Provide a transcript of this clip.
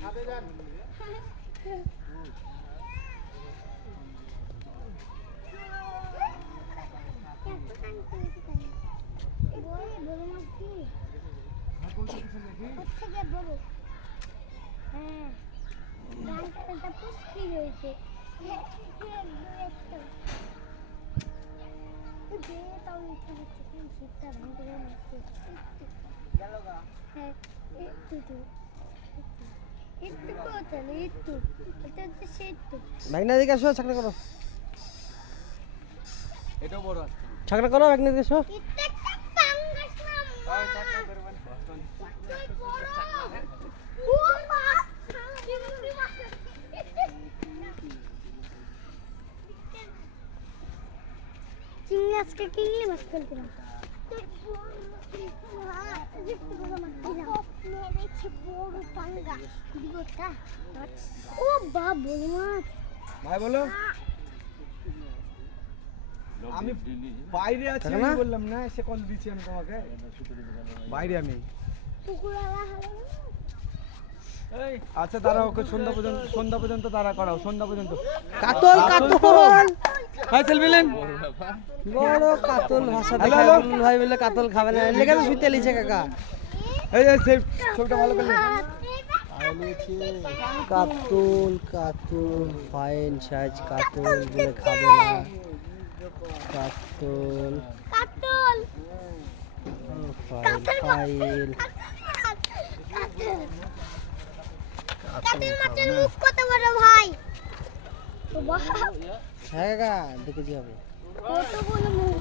ছাদে যান। ভাগনা দিকে আসো, ছাকনা করো। এটাও বড় আছে। ছাকনা করো, ভাগনা দিকে আসো। চিংড়ি আজকে কিংলি মাছ ফেলছিলাম। ও বাবা বড় মাছ। ভাই বলো, আমি বাইরে আছি আমি বললাম না, সে কল দিচ্ছি আমি তোমাকে। বাইরে আমি। আচ্ছা দাঁড়াও, ওকে সন্ধ্যা পর্যন্ত দাঁড়া করাও, সন্ধ্যা পর্যন্ত। কাতল কাতল ভাই সেলফিলেন বড় কাতল ভাষা দেখে ভাই বলে কাতল খাবে না, লেখা তো শুইতে লিছে কাকা। এই যে সেই ছবিটা ভালো করে কাতল কাতল ফাইন সাইজ কাতল বলে খাবে না। কাতল কাতল ফাইল কাতল মাছের মুখ কত বড় ভাই? হ্যাঁ কাকা দেখেছি আমি। কত বড় মুখ।